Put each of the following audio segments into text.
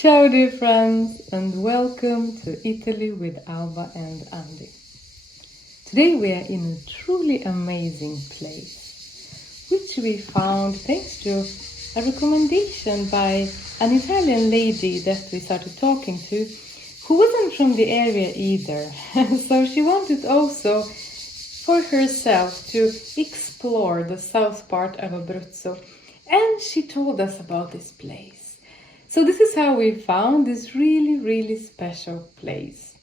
Ciao dear friends and welcome to Italy with Alba and Andy. Today we are in a truly amazing place, which we found thanks to a recommendation by an Italian lady that we started talking to, who wasn't from the area either. So she wanted also for herself to explore the south part of Abruzzo, and she told us about this place. So this is how we found this really special place.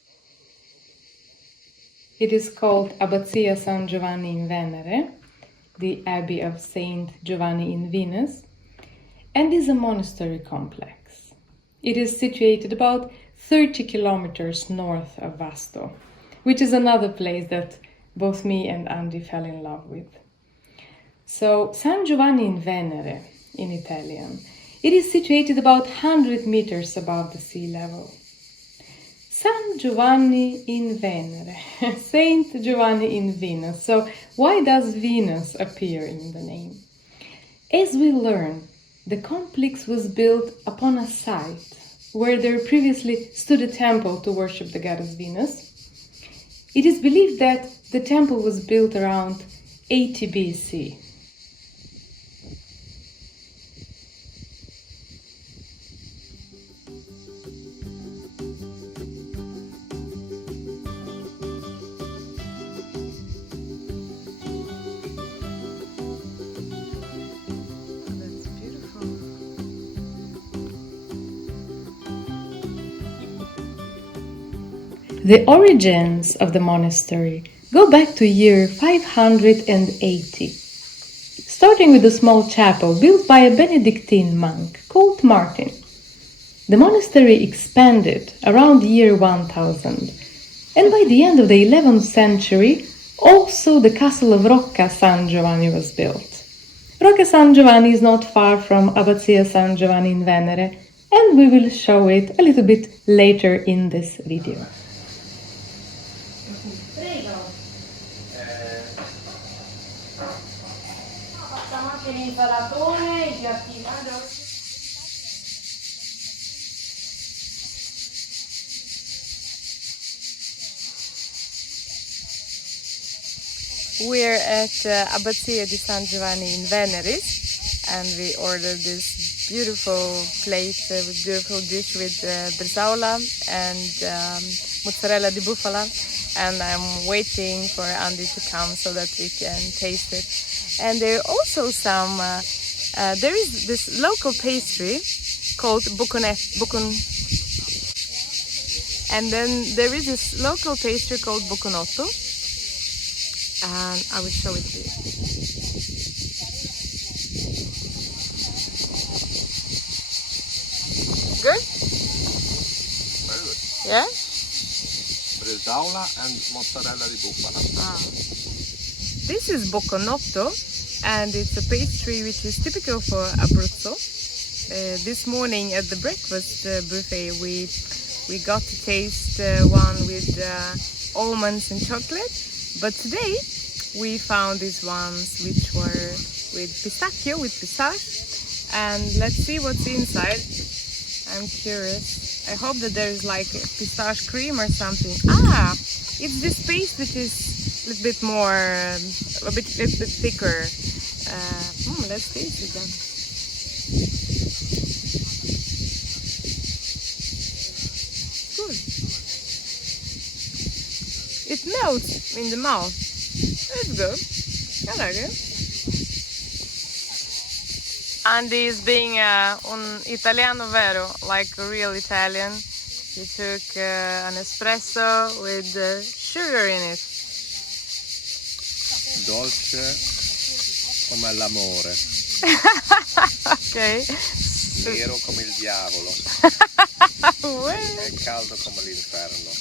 It is called Abbazia San Giovanni in Venere, the Abbey of Saint Giovanni in Venice, and is a monastery complex. It is situated about 30 kilometers north of Vasto, which is another place that both me and Andy fell in love with. So San Giovanni in Venere, in Italian, it is situated about 100 meters above the sea level. San Giovanni in Venere, Saint Giovanni in Venus. So why does Venus appear in the name? As we learn, the complex was built upon a site where there previously stood a temple to worship the goddess Venus. It is believed that the temple was built around 80 BC. The origins of the monastery go back to year 580, starting with a small chapel built by a Benedictine monk called Martin. The monastery expanded around year 1000, and by the end of the 11th century, also the castle of Rocca San Giovanni was built. Rocca San Giovanni is not far from Abbazia San Giovanni in Venere, and we will show it a little bit later in this video. We're at Abbazia di San Giovanni in Venere, and we ordered this beautiful plate with beautiful dish with bresaola and mozzarella di bufala, and I'm waiting for Andy to come so that we can taste it. And there are also some, there is this local pastry called and then there is this local pastry called bocconotto, and I will show it to you. Good? Very good. Yeah? Bresaola and mozzarella di bufala. This is bocconotto, and it's a pastry which is typical for Abruzzo. This morning at the breakfast buffet we got to taste one with almonds and chocolate, but today we found these ones which were with pistachio, with pistache, and let's see what's inside. I'm curious. I hope that there is like pistache cream or something. It's this paste which is a little bit more, a little bit thicker. Let's taste it then. Good. It melts in the mouth. It's good. I like it. Andy is being un italiano vero, like a real Italian. He took an espresso with sugar in it. Dolce come l'amore. Ok. Nero come il diavolo. E caldo come l'inferno.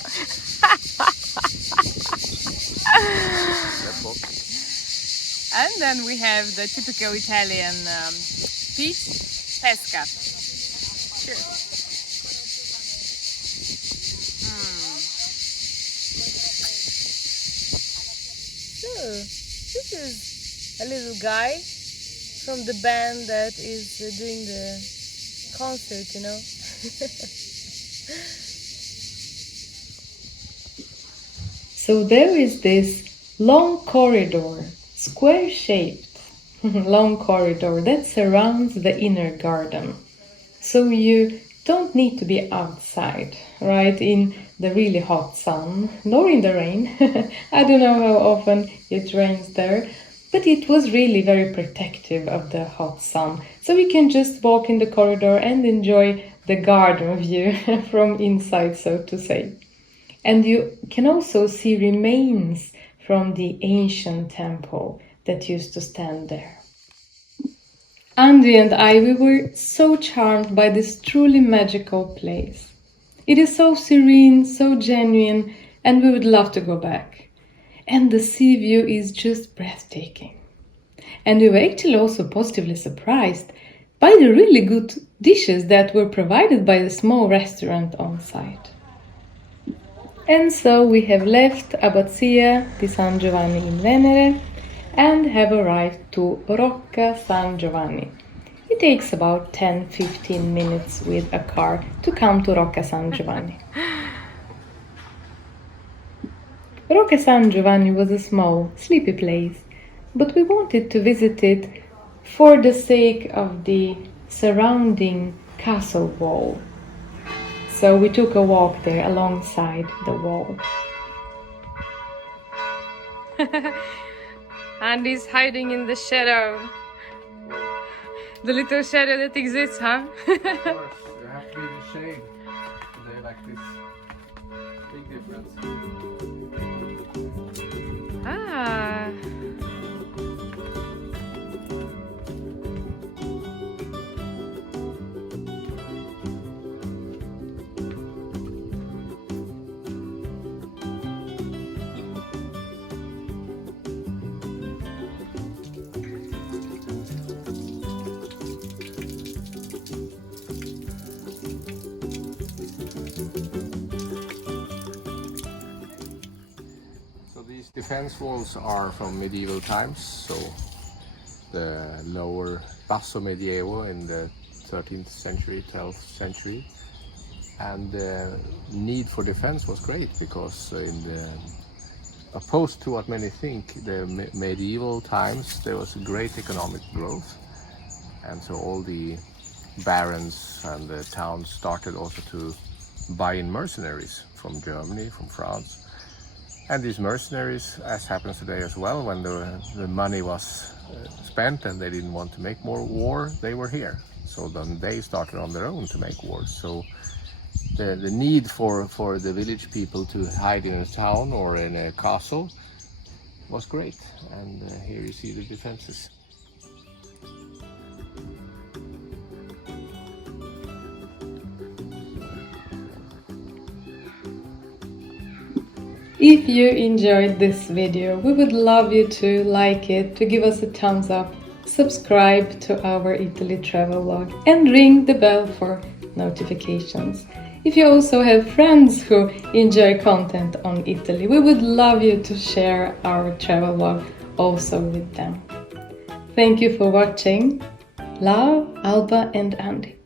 And then we have the typical Italian peach pesca. Cheers. So, this is a little guy from the band that is doing the concert, you know. So there is this long corridor, square-shaped, long corridor that surrounds the inner garden. So you don't need to be outside, right, in the really hot sun, nor in the rain. I don't know how often it rains there, but it was really very protective of the hot sun. So we can just walk in the corridor and enjoy the garden view from inside, so to say. And you can also see remains from the ancient temple that used to stand there. Andy and I, we were so charmed by this truly magical place. It is so serene, so genuine, and we would love to go back. And the sea view is just breathtaking. And we were actually also positively surprised by the really good dishes that were provided by the small restaurant on site. And so we have left Abbazia di San Giovanni in Venere and have arrived to Rocca San Giovanni. It takes about 10-15 minutes with a car to come to Rocca San Giovanni. Rocca San Giovanni was a small, sleepy place, but we wanted to visit it for the sake of the surrounding castle wall. So we took a walk there alongside the wall. Andy's hiding in the shadow. The little shadow that exists, huh? Of course, you have to be in the shade. They like this big difference. Ah. These defense walls are from medieval times, so the lower Vasto medieval in the 13th century, 12th century, and the need for defense was great because opposed to what many think, the medieval times there was a great economic growth, and so all the barons and the towns started also to buy in mercenaries from Germany, from France. And these mercenaries, as happens today as well, when the money was spent and they didn't want to make more war, they were here. So then they started on their own to make wars. So the need for the village people to hide in a town or in a castle was great. And here you see the defenses. If you enjoyed this video, we would love you to like it, to give us a thumbs up, subscribe to our Italy travel vlog and ring the bell for notifications. If you also have friends who enjoy content on Italy, we would love you to share our travel vlog also with them. Thank you for watching. Love, Alba and Andy.